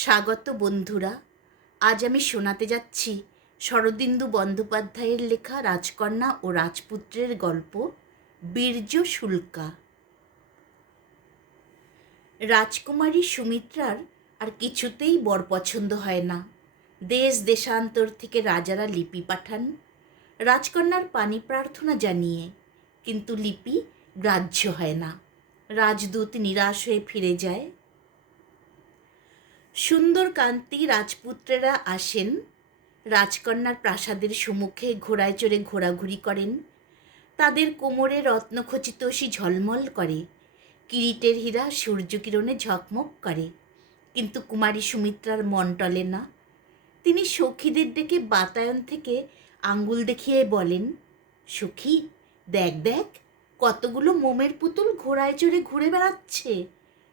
স্বাগত বন্ধুরা। আজ আমি শোনাতে যাচ্ছি শরদিন্দু বন্দ্যোপাধ্যায়ের লেখা রাজকন্যা ও রাজপুত্রের গল্প বীর্য শুল্কা। রাজকুমারী সুমিত্রার আর কিছুতেই বর পছন্দ হয় না। দেশ দেশান্তর থেকে রাজারা লিপি পাঠান রাজকন্যার পানি প্রার্থনা জানিয়ে, কিন্তু লিপি গ্রাহ্য হয় না। রাজদূত নিরাশ হয়ে ফিরে যায়। সুন্দর কান্তি রাজপুত্রেরা আসেন, রাজকন্যার প্রাসাদের সম্মুখে ঘোড়ায় চড়ে ঘোরাঘুরি করেন। তাদের কোমরে রত্নখচিত ঝলমল করে, কিরিটের হীরা সূর্যকিরণে ঝকমক করে। কিন্তু কুমারী সুমিত্রার মন টলে না। তিনি সখীদের ডেকে বাতায়ন থেকে আঙ্গুল দেখিয়ে বলেন, সখী, দেখ দেখ, কতগুলো মোমের পুতুল ঘোড়ায় চড়ে ঘুরে বেড়াচ্ছে।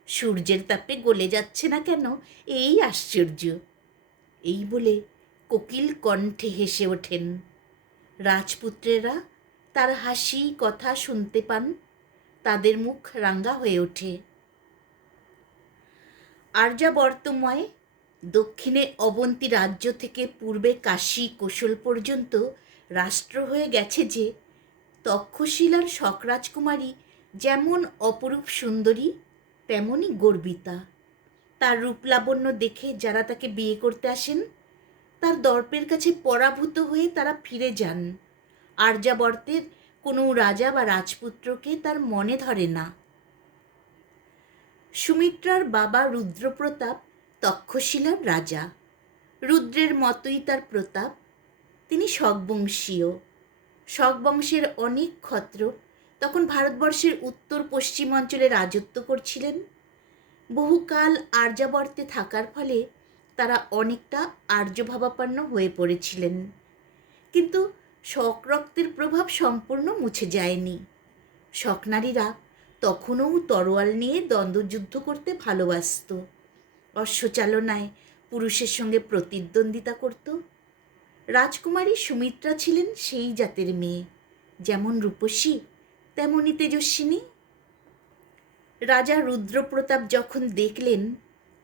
সূর্যের তাপে গলে যাচ্ছে না কেন, এই আশ্চর্য। এই বলে কোকিল কণ্ঠে হেসে ওঠেন। রাজপুত্রেরা তার হাসি কথা শুনতে পান, তাদের মুখ রাঙা হয়ে ওঠে। আর্যাবর্তময় দক্ষিণে অবন্তী রাজ্য থেকে পূর্বে কাশী কোশল পর্যন্ত রাষ্ট্র হয়ে গেছে যে তক্ষশিলার শকরাজকুমারী যেমন অপরূপ সুন্দরী তেমনই গর্বিতা। তার রূপলাবণ্য দেখে যারা তাকে বিয়ে করতে আসেন, তার দর্পের কাছে পরাভূত হয়ে তারা ফিরে যান। আর্যাবর্তের কোনো রাজা বা রাজপুত্রকে তার মনে ধরে না। সুমিত্রার বাবা রুদ্রপ্রতাপ তক্ষশিলার রাজা। রুদ্রের মতোই তার প্রতাপ। তিনি শকবংশীয়। শকবংশের অনেক ক্ষত্র তখন ভারতবর্ষের উত্তর পশ্চিম অঞ্চলে রাজত্ব করছিলেন। বহুকাল আর্যাবর্তে থাকার ফলে তারা অনেকটা আর্যভাবাপন্ন হয়ে পড়েছিলেন, কিন্তু শক রক্তের প্রভাব সম্পূর্ণ মুছে যায়নি। শকনারীরা তখনও তরোয়াল নিয়ে দ্বন্দ্বযুদ্ধ করতে ভালোবাসত, অশ্বচালনায় পুরুষের সঙ্গে প্রতিদ্বন্দ্বিতা করত। রাজকুমারী সুমিত্রা ছিলেন সেই জাতের মেয়ে, যেমন রূপসী তেমনই তেজস্বিনী। রাজা রুদ্রপ্রতাপ যখন দেখলেন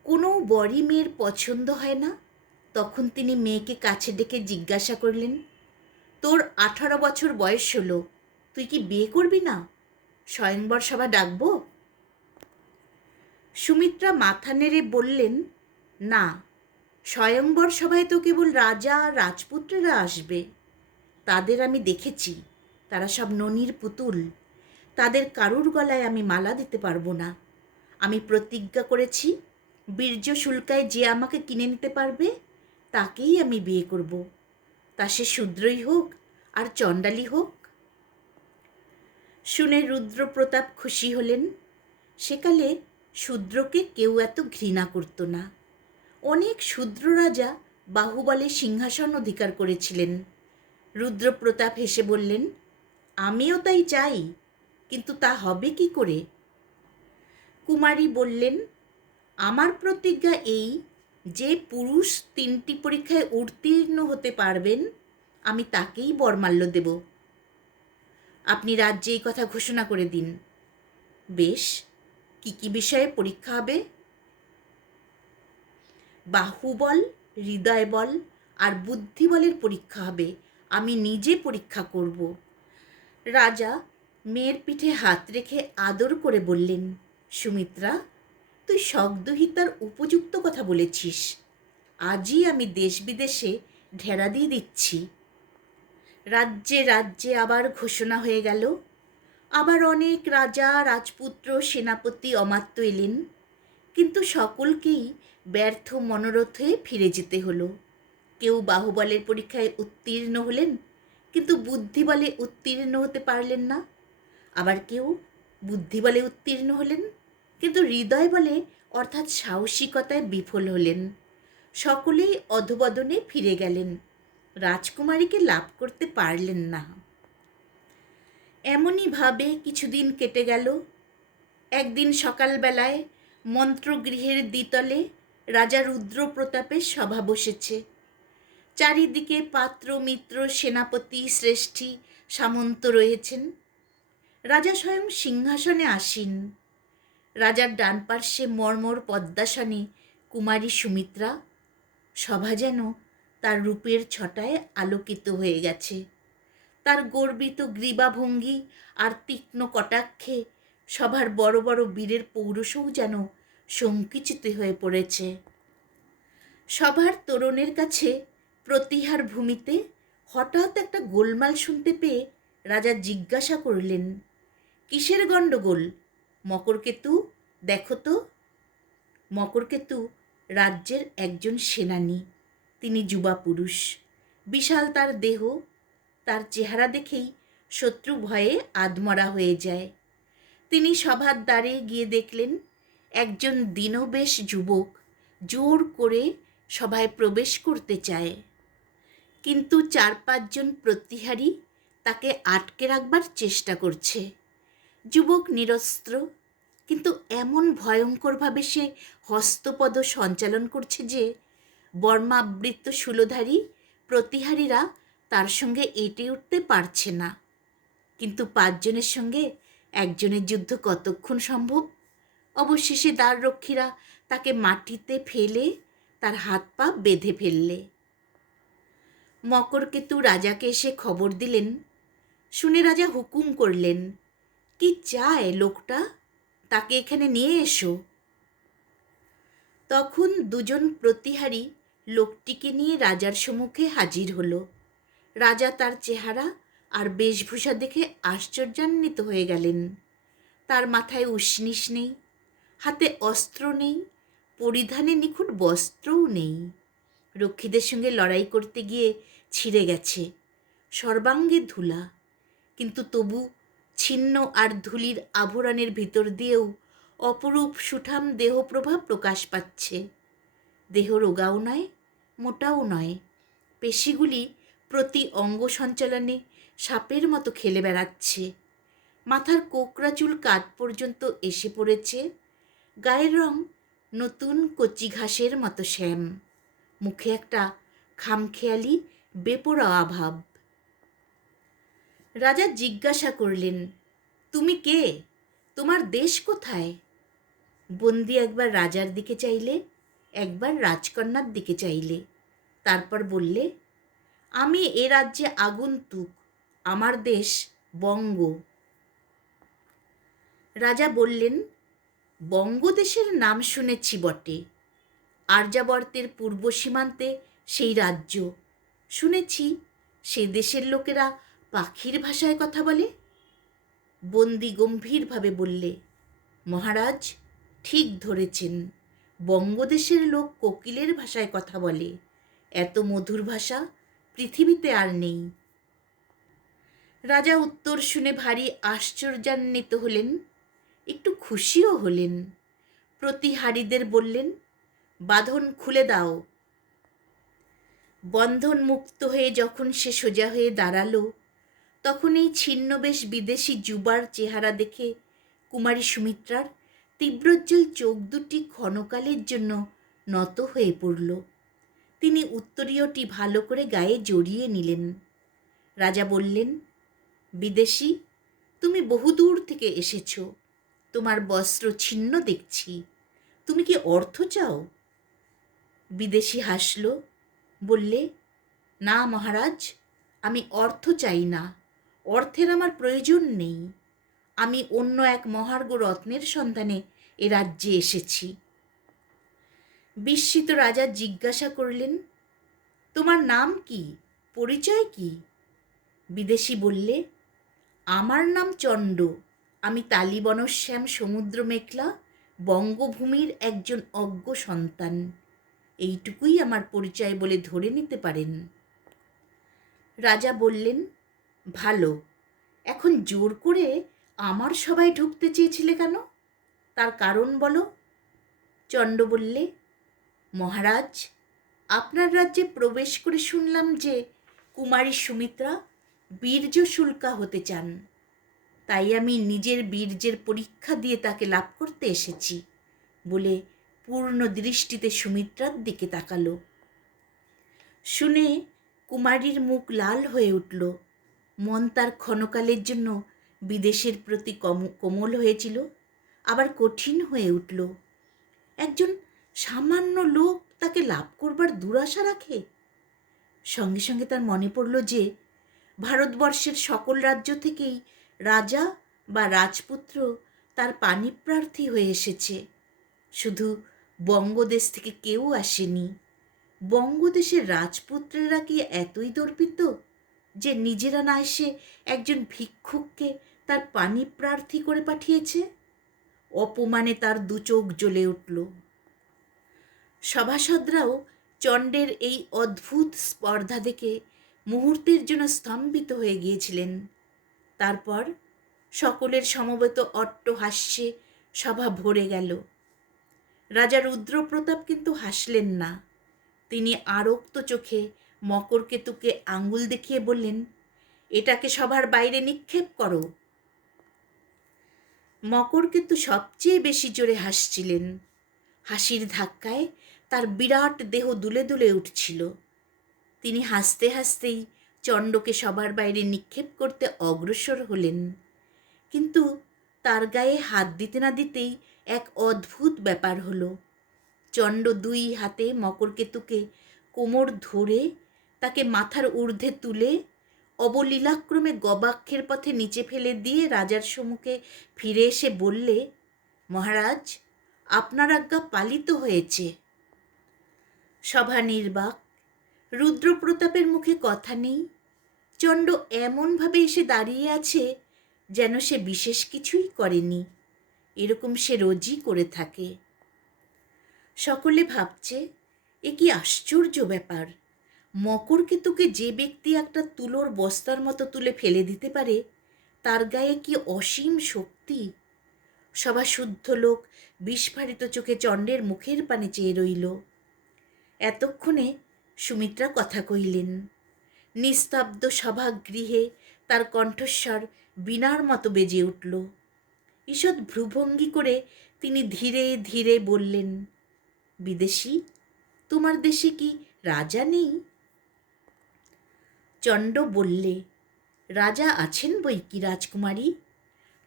কোনো বরই মেয়ের পছন্দ হয় না, তখন তিনি মেয়েকে কাছে ডেকে জিজ্ঞাসা করলেন, তোর 18 বছর বয়স হলো, তুই কি বিয়ে করবি না? স্বয়ংবর সভা ডাকবো? সুমিত্রা মাথা নেড়ে বললেন, না, স্বয়ংবর সভায় তো কেবল রাজা রাজপুত্রেরা আসবে। তাদের আমি দেখেছি, তারা সব ননির পুতুল। তাদের কারুর গলায় আমি মালা দিতে পারবো না। আমি প্রতিজ্ঞা করেছি, বীর্য শুল্কায় যে আমাকে কিনে নিতে পারবে তাকেই আমি বিয়ে করব, তা সে শূদ্রই হোক আর চণ্ডালী হোক। শুনে রুদ্রপ্রতাপ খুশি হলেন। সেকালে শূদ্রকে কেউ এত ঘৃণা করত না। অনেক শূদ্র রাজা বাহুবলে সিংহাসন অধিকার করেছিলেন। রুদ্রপ্রতাপ হেসে বললেন, আমিও তাই চাই, কিন্তু তা হবে কি করে? কুমারী বললেন, আমার প্রতিজ্ঞা এই, যে পুরুষ 3টি পরীক্ষায় উত্তীর্ণ হতে পারবেন আমি তাকেই বরমাল্য দেব। আপনি রাজ্যে এই কথা ঘোষণা করে দিন। বেশ, কি কি বিষয়ে পরীক্ষা হবে? বাহুবল, হৃদয়বল আর বুদ্ধিবলের পরীক্ষা হবে। আমি নিজে পরীক্ষা করব। রাজা মেয়ের পিঠে হাত রেখে আদর করে বললেন, সুমিত্রা, তুই শকদুহিতার উপযুক্ত কথা বলেছিস। আজই আমি দেশ বিদেশে ঢেরা দিয়ে দিচ্ছি। রাজ্যে রাজ্যে আবার ঘোষণা হয়ে গেল। আবার অনেক রাজা রাজপুত্র সেনাপতি অমাত্য এলেন, কিন্তু সকলকেই ব্যর্থ মনোরথ হয়ে ফিরে যেতে হলো। কেউ বাহুবলের পরীক্ষায় উত্তীর্ণ হলেন, কিন্তু বুদ্ধিবলে উত্তীর্ণ হতে পারলেন না। আবার কেউ বুদ্ধিবলে উত্তীর্ণ হলেন, কিন্তু হৃদয় বলে অর্থাৎ সাহসিকতায় বিফল হলেন। সকলেই অধঃপতনে ফিরে গেলেন, রাজকুমারীকে লাভ করতে পারলেন না। এমনই ভাবে কিছুদিন কেটে গেল। একদিন সকালবেলায় মন্ত্রগৃহের দ্বিতলে রাজা রুদ্রপ্রতাপের সভা বসেছে। চারিদিকে পাত্র মিত্র সেনাপতি শ্রেষ্ঠী সামন্ত রয়েছেন। রাজা স্বয়ং সিংহাসনে আসীন। রাজার ডান পার্শ্বে মর্মর পদ্মাসনে কুমারী সুমিত্রা। সভা যেন তার রূপের ছটায় আলোকিত হয়ে গেছে। তার গর্বিত গ্রীবাভঙ্গি আর তীক্ষ্ণ কটাক্ষে সভার বড় বড় বীরের পৌরুষও যেন সংকুচিত হয়ে পড়েছে। সভার তরুণের কাছে প্রতিহার ভূমিতে হঠাৎ একটা গোলমাল শুনতে পেয়ে রাজা জিজ্ঞাসা করলেন, কিসের গণ্ডগোল? মকরকেতু, দেখো তো। মকরকেতু রাজ্যের একজন সেনানী। তিনি যুবা পুরুষ। বিশাল তার দেহ, তার চেহারা দেখেই শত্রু ভয়ে আধমরা হয়ে যায়। তিনি সভার দ্বারে গিয়ে দেখলেন একজন দীনবেশ যুবক জোর করে সভায় প্রবেশ করতে চায়, কিন্তু 4-5 জন প্রতিহারী তাকে আটকে রাখবার চেষ্টা করছে। যুবক নিরস্ত্র, কিন্তু এমন ভয়ঙ্করভাবে সে হস্তপদ সঞ্চালন করছে যে বর্মাবৃত্ত শূলধারী প্রতিহারীরা তার সঙ্গে এঁটে উঠতে পারছে না। কিন্তু 5 জনের সঙ্গে একজনের যুদ্ধ কতক্ষণ সম্ভব? অবশেষে দ্বাররক্ষীরা তাকে মাটিতে ফেলে তার হাত পা বেঁধে ফেললে। মকরকেতু রাজাকে এসে খবর দিলেন। শুনে রাজা হুকুম করলেন, কি চায় লোকটা? তাকে এখানে নিয়ে এসো। তখন 2 জন প্রতিহারী লোকটিকে নিয়ে রাজার সম্মুখে হাজির হলো। রাজা তার চেহারা আর বেশভূষা দেখে আশ্চর্যান্বিত হয়ে গেলেন। তার মাথায় উষ্ণিস নেই, হাতে অস্ত্র নেই, পরিধানে নিখুঁত বস্ত্রও নেই। রক্ষীদের সঙ্গে লড়াই করতে গিয়ে ছিঁড়ে গেছে, সর্বাঙ্গে ধুলা, কিন্তু তবু ছিন্ন আর ধুলির আভরণের ভিতর দিয়েও অপরূপ সুঠাম দেহপ্রভা প্রকাশ পাচ্ছে। দেহ রোগাও নয়, মোটাও নয়, পেশিগুলি প্রতি অঙ্গ সঞ্চালনে সাপের মতো খেলে বেড়াচ্ছে। মাথার কোকড়া চুল কাঁধ পর্যন্ত এসে পড়েছে। গায়ের রং নতুন কচি ঘাসের মতো শ্যাম। মুখে একটা খামখেয়ালি বেপরোয়া ভাব। রাজা জিজ্ঞাসা করলেন, তুমি কে? তোমার দেশ কোথায়? বন্দি একবার রাজার দিকে চাইলে, একবার রাজকন্যার দিকে চাইলে, তারপর বললে, আমি এ রাজ্যে আগন্তুক, আমার দেশ বঙ্গ। রাজা বললেন, বঙ্গদেশের নাম শুনেছি বটে, আর্যাবর্তের পূর্ব সীমান্তে সেই রাজ্য। শুনেছি সে দেশের লোকেরা পাখির ভাষায় কথা বলে। বন্দি গম্ভীরভাবে বললে, মহারাজ ঠিক ধরেছেন, বঙ্গদেশের লোক কোকিলের ভাষায় কথা বলে। এত মধুর ভাষা পৃথিবীতে আর নেই। রাজা উত্তর শুনে ভারী আশ্চর্যান্বিত হলেন, একটু খুশিও হলেন। প্রতিহারীদের বললেন, বাঁধন খুলে দাও। বন্ধন মুক্ত হয়ে যখন সে সোজা হয়ে দাঁড়ালো, তখন এই ছিন্নবেশ বিদেশি যুবার চেহারা দেখে কুমারী সুমিত্রার তীব্রোজ্জ্বল চোখ দুটি ক্ষণকালের জন্য নত হয়ে পড়ল। তিনি উত্তরীয়টি ভালো করে গায়ে জড়িয়ে নিলেন। রাজা বললেন, বিদেশি, তুমি বহুদূর থেকে এসেছ, তোমার বস্ত্র ছিন্ন দেখছি, তুমি কি অর্থ চাও? বিদেশি হাসল, বললে, না মহারাজ, আমি অর্থ চাই না, অর্থের আমার প্রয়োজন নেই। আমি অন্য এক মহার্ঘ রত্নের সন্ধানে এ রাজ্যে এসেছি। বিস্মিত রাজা জিজ্ঞাসা করলেন, তোমার নাম কি, পরিচয় কি? বিদেশি বললে, আমার নাম চণ্ড, আমি তালিবনশ্যাম সমুদ্র মেখলা বঙ্গভূমির একজন অজ্ঞ সন্তান। এইটুকুই আমার পরিচয় বলে ধরে নিতে পারেন। রাজা বললেন, ভালো, এখন জোর করে আমার সভায় ঢুকতে চেয়েছিলে কেন? তার কারণ বলো। চণ্ড বললে, মহারাজ, আপনার রাজ্যে প্রবেশ করে শুনলাম যে কুমারী সুমিত্রা বীর্যশুল্কা হতে চান, তাই আমি নিজের বীর্যের পরীক্ষা দিয়ে তাকে লাভ করতে এসেছি বলে পূর্ণ দৃষ্টিতে সুমিত্রার দিকে তাকালো। শুনে কুমারীর মুখ লাল হয়ে উঠল। মন তার ক্ষণকালের জন্য বিদেশের প্রতি কোমল হয়েছিল, আবার কঠিন হয়ে উঠল। একজন সামান্য লোক তাকে লাভ করবার দুরাশা রাখে। সঙ্গে সঙ্গে তার মনে পড়ল যে ভারতবর্ষের সকল রাজ্য থেকেই রাজা বা রাজপুত্র তার পাণিপ্রার্থী হয়ে এসেছে, শুধু বঙ্গদেশ থেকে কেউ আসেনি। বঙ্গদেশের রাজপুত্রেরা কি এতই দর্পিত যে নিজেরা না এসে একজন ভিক্ষুককে তার পাণিপ্রার্থী করে পাঠিয়েছে? অপমানে তার দু চোখ জ্বলে উঠল। সভাসদরাও চণ্ডের এই অদ্ভুত স্পর্ধা দেখে মুহূর্তের জন্য স্তম্ভিত হয়ে গিয়েছিলেন। তারপর সকলের সমবেত অট্টহাস্যে সভা ভরে গেল। রাজা রুদ্রপ্রতাপ কিন্তু হাসলেন না। তিনি আরক্ত চোখে মকরকেতুকে আঙ্গুল দেখিয়ে বললেন, এটাকে সভার বাইরে নিক্ষেপ করো। মকরকেতু সবচেয়ে বেশি জোরে হাসছিলেন। হাসির ধাক্কায় তার বিরাট দেহ দুলে দুলে উঠছিল। তিনি হাসতে হাসতেই চণ্ডকে সবার বাইরে নিক্ষেপ করতে অগ্রসর হলেন। কিন্তু তার গায়ে হাত দিতে না দিতেই এক অদ্ভুত ব্যাপার হলো। চণ্ড দুই হাতে মকরকেতুকে কোমর ধরে তাকে মাথার ঊর্ধ্বে তুলে অবলীলাক্রমে গবাক্ষের পথে নিচে ফেলে দিয়ে রাজার সম্মুখে ফিরে এসে বললে, মহারাজ, আপনার আজ্ঞা পালিত হয়েছে। সভা নির্বাক। রুদ্রপ্রতাপের মুখে কথা নেই। চণ্ড এমনভাবে এসে দাঁড়িয়ে আছে যেন সে বিশেষ কিছুই করেনি। এরকম সে রোজই করে থাকে। সকলে ভাবছে, এ কি আশ্চর্য ব্যাপার! মকরকেতুকে যে ব্যক্তি একটা তুলোর বস্তার মতো তুলে ফেলে দিতে পারে, তার গায়ে কি অসীম শক্তি! সভা শুদ্ধ লোক বিস্ফারিত চোখে চণ্ডের মুখের পানে চেয়ে রইল। এতক্ষণে সুমিত্রা কথা কইলেন। নিস্তব্ধ সভাগৃহে তার কণ্ঠস্বর বীণার মতো বেজে উঠল। ঈষৎ ভ্রুভঙ্গি করে তিনি ধীরে ধীরে বললেন, বিদেশী, তোমার দেশে কি রাজা নেই? চণ্ড বললে, রাজা আছেন বই কি রাজকুমারী,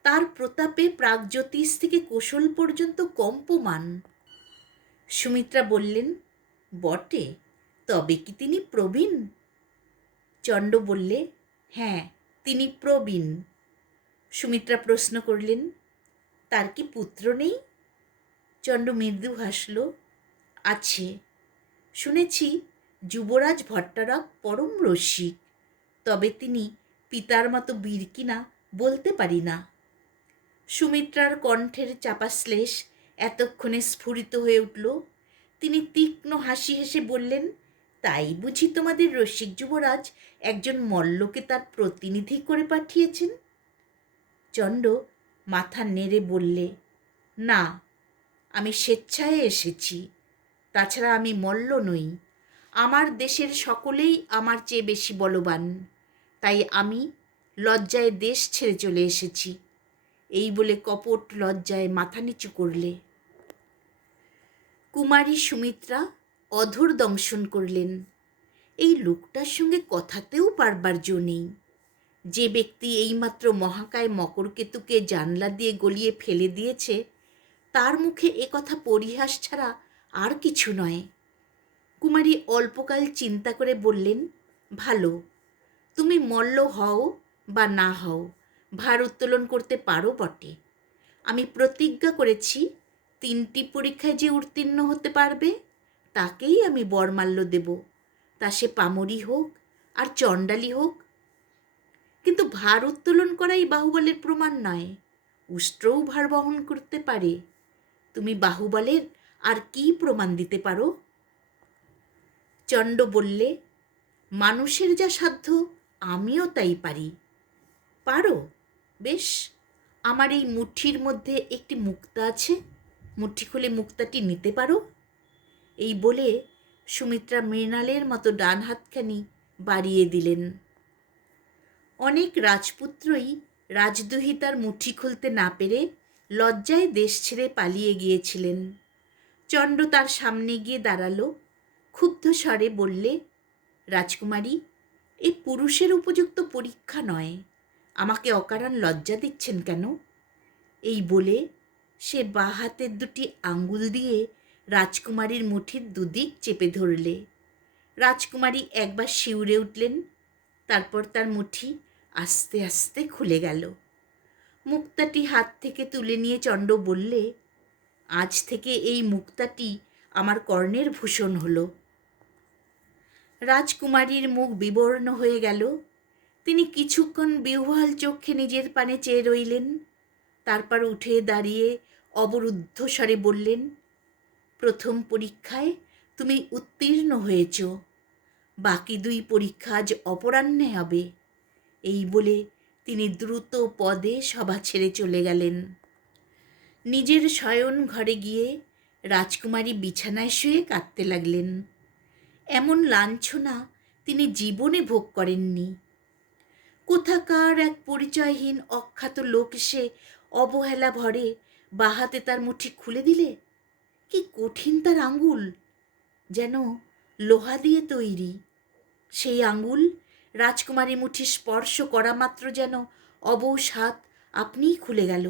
তার প্রতাপে প্রাগজ্যোতিষ থেকে কোশল পর্যন্ত কম্পমান। সুমিত্রা বললেন, বটে, তবে কি তিনি প্রবীণ? চণ্ড বললে, হ্যাঁ, তিনি প্রবীণ। সুমিত্রা প্রশ্ন করলেন, তার কি পুত্র নেই? চণ্ড মৃদু হাসল, আছে। শুনেছি যুবরাজ ভট্টারক পরম রসিক, তবে তিনি পিতার মতো বীর কিনা বলতে পারি না। সুমিত্রার কণ্ঠের চাপা শ্লেষ এতক্ষণে স্ফুরিত হয়ে উঠল। তিনি তীক্ষ্ণ হাসি হেসে বললেন, তাই বুঝি তোমাদের রসিক যুবরাজ একজন মল্লকে তার প্রতিনিধি করে পাঠিয়েছেন? চণ্ড মাথা নেড়ে বললে, না, আমি স্বেচ্ছায় এসেছি। তাছাড়া আমি মল্ল নই। আমার দেশের সকলেই আমার চেয়ে বেশি বলবান, তাই আমি লজ্জায় দেশ ছেড়ে চলে এসেছি। এই বলে কপট লজ্জায় মাথা নিচু করলে। কুমারী সুমিত্রা অধর দংশন করলেন। এই লোকটার সঙ্গে কথাতেও পারবার জো নেই। যে ব্যক্তি এইমাত্র মহাকায় মকরকেতুকে জানলা দিয়ে গলিয়ে ফেলে দিয়েছে, তার মুখে এ কথা পরিহাস ছাড়া আর কিছু নয়। কুমারী অল্পকাল চিন্তা করে বললেন, ভালো, তুমি মল্ল হও বা না হও, ভার উত্তোলন করতে পারো বটে। আমি প্রতিজ্ঞা করেছি, 3টি পরীক্ষায় যে উত্তীর্ণ হতে পারবে তাকেই আমি বরমাল্য দেব, তা সে পামরি হোক আর চণ্ডালী হোক। কিন্তু ভার উত্তোলন করাই বাহুবলের প্রমাণ নয়, উষ্ট্রও ভার বহন করতে পারে। তুমি বাহুবলের আর কি প্রমাণ দিতে পারো? চণ্ড বললে, মানুষের যা সাধ্য আমিও তাই পারি। পারো? বেশ, আমার এই মুঠির মধ্যে একটি মুক্তা আছে, মুঠি খুলে মুক্তাটি নিতে পারো? এই বলে সুমিত্রা মৃণালের মতো ডান হাতখানি বাড়িয়ে দিলেন। অনেক রাজপুত্রই রাজদুহিতার মুঠি খুলতে না পেরে লজ্জায় দেশ ছেড়ে পালিয়ে গিয়েছিলেন। চণ্ড তার সামনে গিয়ে দাঁড়ালো, ক্ষুব্ধ স্বরে বললে, রাজকুমারী, এ পুরুষের উপযুক্ত পরীক্ষা নয়, আমাকে অকারণ লজ্জা দিচ্ছেন কেন? এই বলে সে বাঁ হাতের দুটি আঙ্গুল দিয়ে রাজকুমারীর মুঠির দুদিক চেপে ধরলে। রাজকুমারী একবার শিউরে উঠলেন, তারপর তার মুঠি আস্তে আস্তে খুলে গেল। মুক্তাটি হাত থেকে তুলে নিয়ে চণ্ড বললে, আজ থেকে এই মুক্তাটি আমার কর্ণের ভূষণ হলো। রাজকুমারীর মুখ বিবর্ণ হয়ে গেল। তিনি কিছুক্ষণ বিহ্বল চক্ষে নিজের পানে চেয়ে রইলেন। তারপর উঠে দাঁড়িয়ে অবরুদ্ধ স্বরে বললেন, প্রথম পরীক্ষায় তুমি উত্তীর্ণ হয়েছ, বাকি দুই পরীক্ষা আজ অপরাহ্নে হবে। এই বলে তিনি দ্রুত পদে সভা ছেড়ে চলে গেলেন। নিজের শয়ন ঘরে গিয়ে রাজকুমারী বিছানায় শুয়ে কাঁদতে লাগলেন। এমন লাঞ্ছনা তিনি জীবনে ভোগ করেননি। কোথাকার এক পরিচয়হীন অখ্যাত লোক এসে অবহেলা ভরে বাহাতে তার মুঠি খুলে দিলে। কি কঠিন তার আঙ্গুল, যেন লোহা দিয়ে তৈরি। সেই আঙ্গুল রাজকুমারী মুঠি স্পর্শ করা মাত্র যেন অবশ হাত আপনিই খুলে গেল।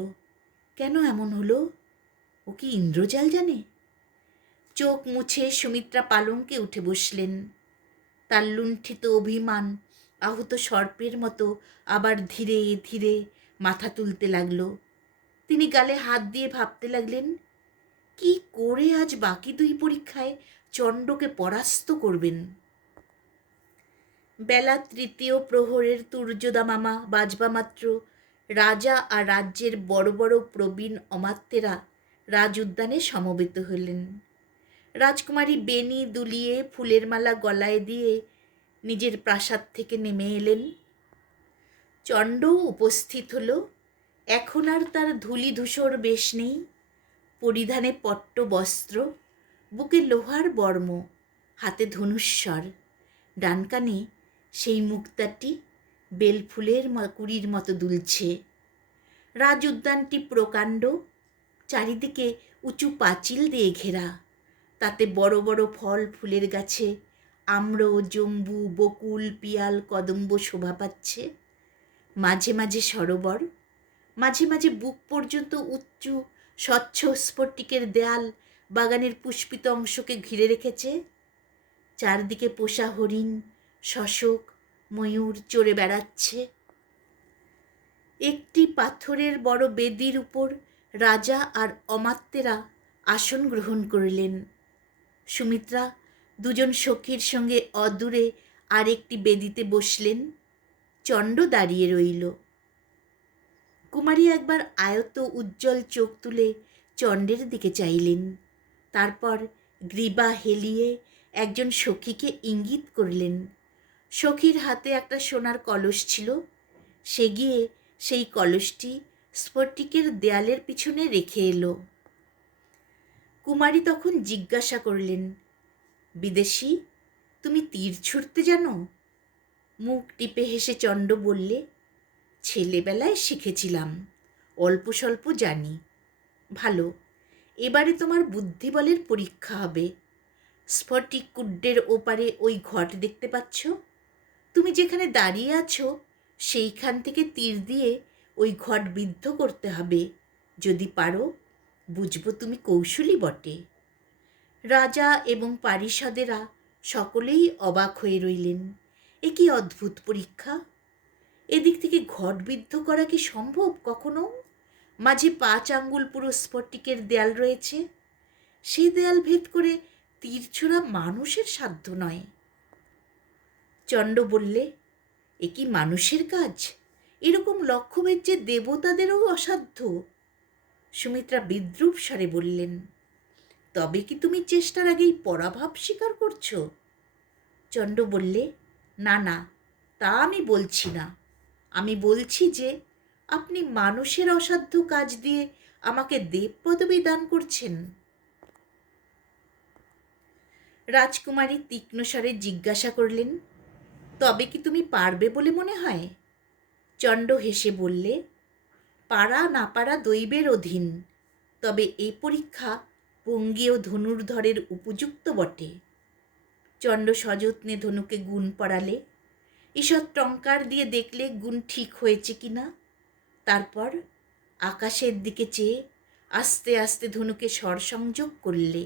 কেন এমন হলো? ও কি ইন্দ্রজাল জানে? চোখ মুছে সুমিত্রা পালঙ্কে উঠে বসলেন। তার লুণ্ঠিত অভিমান আহত সর্পের মতো আবার ধীরে ধীরে মাথা তুলতে লাগল। তিনি গালে হাত দিয়ে ভাবতে লাগলেন, কি করে আজ বাকি দুই পরীক্ষায় চণ্ডকে পরাস্ত করবেন। বেলা তৃতীয় প্রহরের তুর্যদামামা বাজবা মাত্র রাজা আর রাজ্যের বড় বড় প্রবীণ অমাত্যেরা রাজ উদ্যানে সমবেত হলেন। রাজকুমারী বেনি দুলিয়ে ফুলের মালা গলায় দিয়ে নিজের প্রাসাদ থেকে নেমে এলেন। চণ্ডও উপস্থিত হল। এখন আর তার ধূলি ধূসর বেশ নেই। পরিধানে পট্ট বস্ত্র, বুকে লোহার বর্ম, হাতে ধনুস্বর, ডান কানে সেই মুক্তাটি বেলফুলের কুড়ির মতো দুলছে। রাজ উদ্যানটি প্রকাণ্ড, চারিদিকে উঁচু পাঁচিল দিয়ে ঘেরা। তাতে বড় বড় ফল ফুলের গাছে আম্র, জম্বু, বকুল, পিয়াল, কদম্ব শোভা পাচ্ছে। মাঝে মাঝে সরোবর, মাঝে মাঝে বুক পর্যন্ত উঁচু স্বচ্ছ স্ফটিকের দেয়াল বাগানের পুষ্পিত অংশকে ঘিরে রেখেছে। চারদিকে পোষা হরিণ, শশক, ময়ূর চড়ে বেড়াচ্ছে। একটি পাথরের বড় বেদির উপর রাজা আর অমাত্যেরা আসন গ্রহণ করলেন। সুমিত্রা দুজন সখীর সঙ্গে অদূরে আর একটি বেদিতে বসলেন। চণ্ড দাঁড়িয়ে রইল। কুমারী একবার আয়ত উজ্জ্বল চোখ তুলে চণ্ডের দিকে চাইলেন। তারপর গ্রীবা হেলিয়ে একজন সখীকে ইঙ্গিত করলেন। সখীর হাতে একটা সোনার কলস ছিল। সে গিয়ে সেই কলসটি স্ফটিকের দেয়ালের পিছনে রেখে এলো। কুমারী তখন জিজ্ঞাসা করলেন, বিদেশী, তুমি তীর ছুঁড়তে জানো? মুখ টিপে হেসে চণ্ড বললে, ছেলেবেলায় শিখেছিলাম, অল্প স্বল্প জানি। ভালো, এবারে তোমার বুদ্ধিবলের পরীক্ষা হবে। স্ফটিক কুণ্ডের ওপারে ওই ঘট দেখতে পাচ্ছ? তুমি যেখানে দাঁড়িয়ে আছো সেইখান থেকে তীর দিয়ে ওই ঘট বিদ্ধ করতে হবে। যদি পারো, বুঝবো তুমি কৌশলী বটে। রাজা এবং পারিষদেরা সকলেই অবাক হয়ে রইলেন। এ কি অদ্ভুত পরীক্ষা! এদিক থেকে ঘট বিদ্ধ করা কি সম্ভব কখনো? মাঝে 5 আঙ্গুল পুরো স্ফটিকের দেয়াল রয়েছে। সেই দেয়াল ভেদ করে তীর ছোড়া মানুষের সাধ্য নয়। চণ্ড বললে, এ কি মানুষের কাজ? এরকম লক্ষ্যভেদ যে দেবতাদেরও অসাধ্য। সুমিত্রা বিদ্রূপ স্বরে বললেন, তবে কি তুমি চেষ্টার আগেই পরাভব স্বীকার করছো? চণ্ড বললে, না না, তা আমি বলছি না। আমি বলছি যে আপনি মানুষের অসাধ্য কাজ দিয়ে আমাকে দেব পদবী দান করছেন। রাজকুমারী তীক্ষ্ণ স্বরে জিজ্ঞাসা করলেন, তবে কি তুমি পারবে বলে মনে হয়? চণ্ড হেসে বললে, পারা না পারা দৈবের অধীন, তবে এই পরীক্ষা পঙ্গেয় ধনুর্ধরের উপযুক্ত বটে। চণ্ড সযত্নে ধনুকে গুণ পড়ালে। ঈষৎ টঙ্কার দিয়ে দেখলে গুণ ঠিক হয়েছে কিনা। তারপর আকাশের দিকে চেয়ে আস্তে আস্তে ধনুকে স্বর সংযোগ করলে।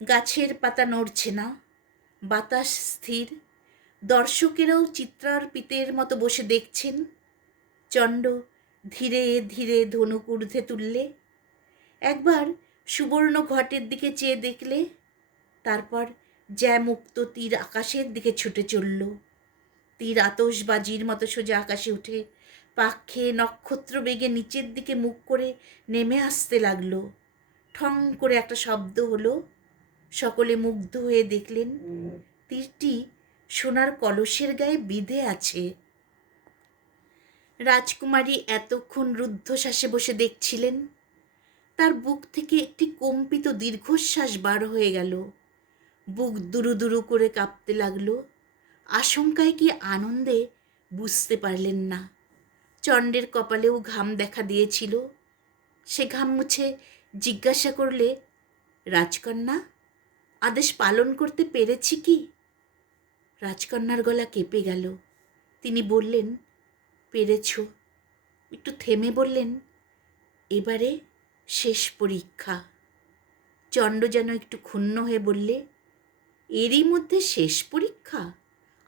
গাছের পাতা নড়ছে না, বাতাস স্থির। দর্শকেরাও চিত্রার্পিতের মতো বসে দেখছেন। চণ্ড ধীরে ধীরে ধনুক ঊর্ধ্বে তুললে, একবার সুবর্ণ ঘটের দিকে চেয়ে দেখলে, তারপর জ্যামুক্ত তীর আকাশের দিকে ছুটে চলল। তীর আতশবাজির মতো সোজা আকাশে উঠে পাক খেয়ে নক্ষত্র বেগে নিচের দিকে মুখ করে নেমে আসতে লাগলো। ঠং করে একটা শব্দ হলো। সকলে মুগ্ধ হয়ে দেখলেন তীরটি সোনার কলসের গায়ে বিঁধে আছে। রাজকুমারী এতক্ষণ রুদ্ধশ্বাসে বসে দেখছিলেন। তার বুক থেকে একটি কম্পিত দীর্ঘশ্বাস বার হয়ে গেল। বুক দুরু দুরু করে কাঁপতে লাগলো। আশঙ্কায় কি আনন্দে বুঝতে পারলেন না। চণ্ডের কপালেও ঘাম দেখা দিয়েছিল। সে ঘাম মুছে জিজ্ঞাসা করলে, রাজকন্যা, আদেশ পালন করতে পেরেছি কি? রাজকন্যার গলা কেঁপে গেল। তিনি বললেন, পেরেছ। একটু থেমে বললেন, এবারে শেষ পরীক্ষা। চণ্ড যেন একটু ক্ষুণ্ণ হয়ে বললে, এরই মধ্যে শেষ পরীক্ষা?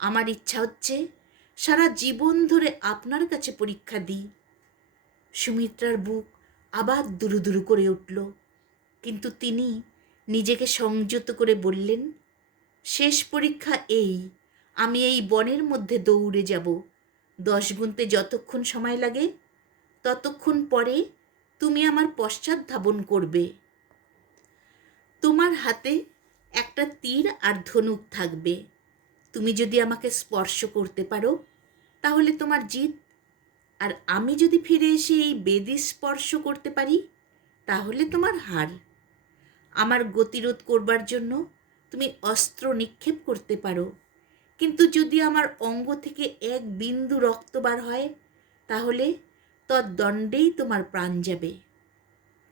আমার ইচ্ছা হচ্ছে সারা জীবন ধরে আপনার কাছে পরীক্ষা দিই। সুমিত্রার বুক আবার দুরু দুরু করে উঠল, কিন্তু তিনি নিজেকে সংযত করে বললেন, শেষ পরীক্ষা এই, আমি এই বনের মধ্যে দৌড়ে যাব। 10 গুনতে যতক্ষণ সময় লাগে ততক্ষণ পরে তুমি আমার পশ্চাৎ ধাবন করবে। তোমার হাতে একটা তীর আর ধনুক থাকবে। তুমি যদি আমাকে স্পর্শ করতে পারো তাহলে তোমার জিত, আর আমি যদি ফিরে এসে এই বেদি স্পর্শ করতে পারি তাহলে তোমার হার। আমার গতিরোধ করবার জন্য তুমি অস্ত্র নিক্ষেপ করতে পারো, কিন্তু যদি আমার অঙ্গ থেকে এক বিন্দু রক্ত বার হয় তাহলে তদ্দণ্ডেই তোমার প্রাণ যাবে।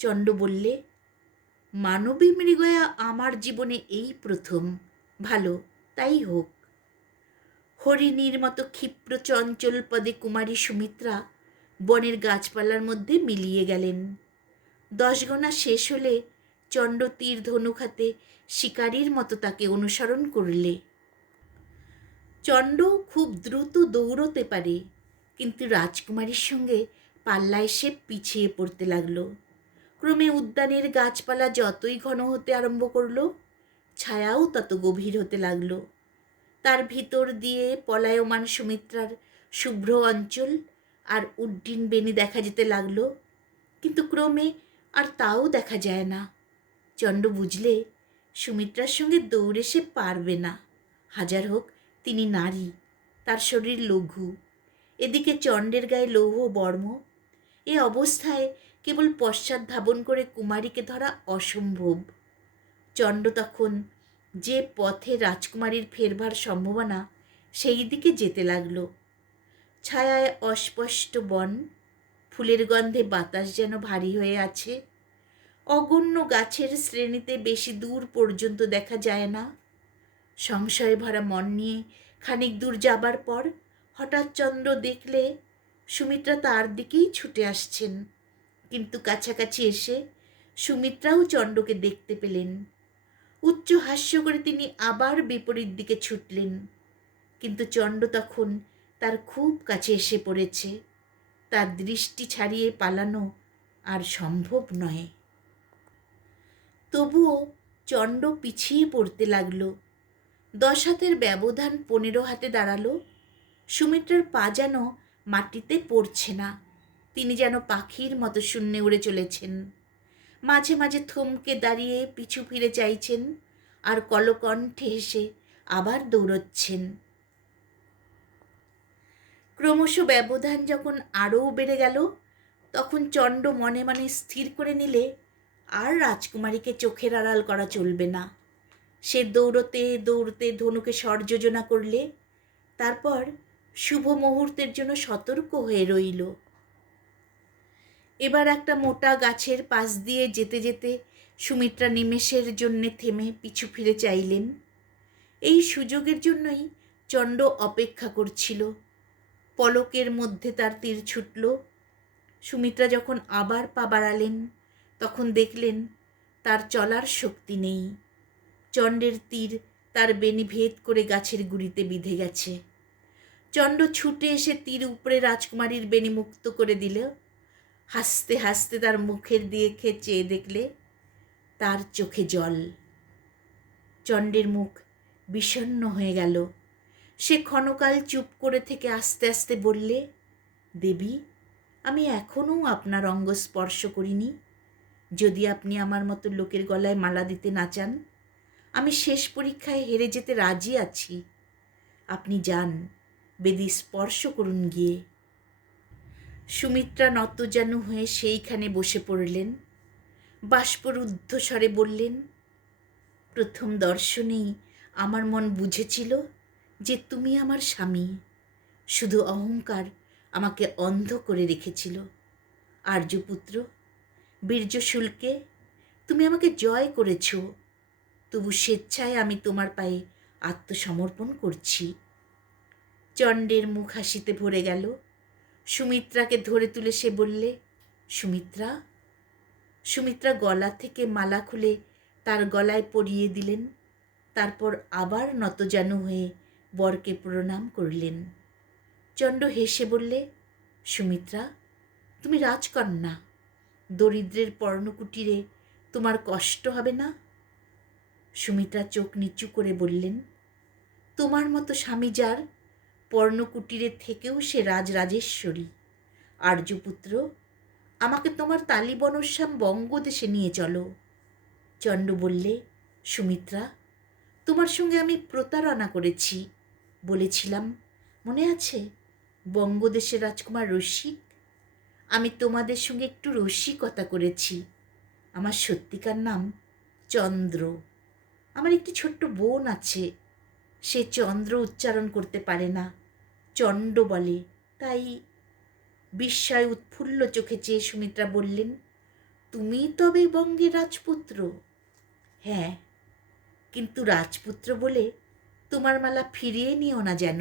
চণ্ড বললে, মানবী মৃগয়া আমার জীবনে এই প্রথম। ভালো, তাই হোক। হরিণীর মতো ক্ষিপ্র চঞ্চল পদে কুমারী সুমিত্রা বনের গাছপালার মধ্যে মিলিয়ে গেলেন। 10 গোনা শেষ হলে চণ্ড তীর ধনুক হাতে শিকারীর মতো তাকে অনুসরণ করলে। চণ্ড খুব দ্রুত দৌড়তে পারে, কিন্তু রাজকুমারীর সঙ্গে পাল্লায় সে পিছিয়ে পড়তে লাগলো। ক্রমে উদ্যানের গাছপালা যতই ঘন হতে আরম্ভ করলো, ছায়াও তত গভীর হতে লাগলো। তার ভিতর দিয়ে পলায়মান সুমিত্রার শুভ্র অঞ্চল আর উড্ডীন বেণী দেখা যেতে লাগলো, কিন্তু ক্রমে আর তাও দেখা যায় না। চণ্ড বুঝলে সুমিত্রার সঙ্গে দৌড়ে সে পারবে না। হাজার হোক তিনি নারী, তার শরীর লঘু, এদিকে চণ্ডের গায়ে লৌহ বর্ম। এ অবস্থায় কেবল পশ্চাৎ ধাবন করে কুমারীকে ধরা অসম্ভব। চণ্ড তখন যে পথে রাজকুমারীর ফেরবার সম্ভাবনা সেই দিকে যেতে লাগলো। ছায়ায় অস্পষ্ট বন, ফুলের গন্ধে বাতাস যেন ভারী হয়ে আছে। অগণ্য গাছের শ্রেণীতে বেশি দূর পর্যন্ত দেখা যায় না। সংশয়ে ভরা মন নিয়ে খানিক দূর যাবার পর হঠাৎ চন্দ্র দেখলে সুমিত্রা তার দিকেই ছুটে আসছেন, কিন্তু কাছাকাছি এসে সুমিত্রাও চণ্ডকে দেখতে পেলেন। উচ্চ হাস্য করে তিনি আবার বিপরীত দিকে ছুটলেন, কিন্তু চণ্ড তখন তার খুব কাছে এসে পড়েছে। তার দৃষ্টি ছাড়িয়ে পালানো আর সম্ভব নয়। তবুও চণ্ড পিছিয়ে পড়তে লাগল। 10 হাতের ব্যবধান 15 হাতে দাঁড়ালো। সুমিত্রার পা যেন মাটিতে পড়ছে না, তিনি যেন পাখির মতো শূন্যে উড়ে চলেছেন। মাঝে মাঝে থমকে দাঁড়িয়ে পিছু ফিরে চাইছেন, আর কলকণ্ঠে হেসে আবার দৌড়চ্ছেন। ক্রমশ ব্যবধান যখন আরও বেড়ে গেল, তখন চণ্ড মনে মনে স্থির করে নিলে আর রাজকুমারীকে চোখের আড়াল করা চলবে না। সে দৌড়তে দৌড়তে ধনুকে স্বর যোজনা করলে, তারপর শুভ মুহূর্তের জন্য সতর্ক হয়ে রইল। এবার একটা মোটা গাছের পাশ দিয়ে যেতে যেতে সুমিত্রা নিমেষের জন্যে থেমে পিছু ফিরে চাইলেন। এই সুযোগের জন্যই চণ্ড অপেক্ষা করছিল। পলকের মধ্যে তার তীর ছুটল। সুমিত্রা যখন আবার পা বাড়ালেন, তখন দেখলেন তার চলার শক্তি নেই। চণ্ডের তীর তার বেণী ভেদ করে গাছের গুড়িতে বিঁধে গেছে। চণ্ড ছুটে এসে তীর উপরে রাজকুমারীর বেণী মুক্ত করে দিল। হাসতে হাসতে তার মুখের দিকে চেয়ে দেখলে তার চোখে জল। চণ্ডের মুখ বিষণ্ণ হয়ে গেল। সে ক্ষণকাল চুপ করে থেকে আস্তে আস্তে বললে, দেবী, আমি এখনও আপনার অঙ্গ স্পর্শ করিনি। যদি আপনি আমার মতো লোকের গলায় মালা দিতে না চান, আমি শেষ পরীক্ষায় হেরে যেতে রাজি আছি। আপনি যান, বেদী স্পর্শ করুন গিয়ে। সুমিত্রা নতজানু হয়ে সেইখানে বসে পড়লেন। বাষ্পরুদ্ধ স্বরে বললেন, প্রথম দর্শনেই আমার মন বুঝেছিল যে তুমি আমার স্বামী। শুধু অহংকার আমাকে অন্ধ করে রেখেছিল। আর্যপুত্র, বীর্যশুল্কে, তুমি আমাকে জয় করেছ, তবু স্বেচ্ছায় আমি তোমার পায়ে আত্মসমর্পণ করছি। চণ্ডের মুখ হাসিতে ভরে গেল। সুমিত্রাকে ধরে তুলে সে বললে, সুমিত্রা। সুমিত্রা গলা থেকে মালা খুলে তার গলায় পরিয়ে দিলেন। তারপর আবার নতজানু হয়ে বরকে প্রণাম করলেন। চণ্ড হেসে বললে, সুমিত্রা, তুমি রাজকন্যা, দরিদ্রের পর্ণকুটিরে তোমার কষ্ট হবে না? সুমিত্রা চোখ নিচু করে বললেন, তোমার মতো স্বামী যার, পর্ণকুটিরে থেকেও সে রাজরাজেশ্বরী। আর্যপুত্র, আমাকে তোমার তালিবনশ্যাম বঙ্গদেশে নিয়ে চলো। চণ্ড বললে, সুমিত্রা, তোমার সঙ্গে আমি প্রতারণা করেছি। বলেছিলাম, মনে আছে, বঙ্গদেশের রাজকুমার রসিক। আমি তোমাদের সঙ্গে একটু রসিকতা করেছি। আমার সত্যিকার নাম চন্দ্র। আমার একটি ছোট্ট বোন আছে, সে চন্দ্র উচ্চারণ করতে পারে না, চণ্ড বলে। তাই বিস্ময় উৎফুল্ল চোখে চেয়ে সুমিত্রা বললেন, তুমি তবে বঙ্গের রাজপুত্র? হ্যাঁ, কিন্তু রাজপুত্র বলে তোমার মালা ফিরিয়ে নিও না যেন।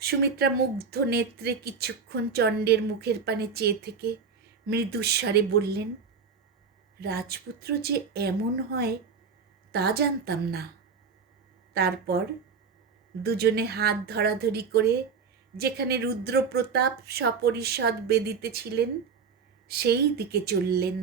সুমিত্রা মুগ্ধ নেত্রে কিছুক্ষণ চণ্ডের মুখের পানে চেয়ে থেকে মৃদুস্বরে বললেন, রাজপুত্র যে এমন হয় তা জানতাম না। তারপর দুজনে হাত ধরাধরি করে যেখানে রুদ্রপ্রতাপ সপরিষদ বেদিতে ছিলেন সেই দিকে চললেন।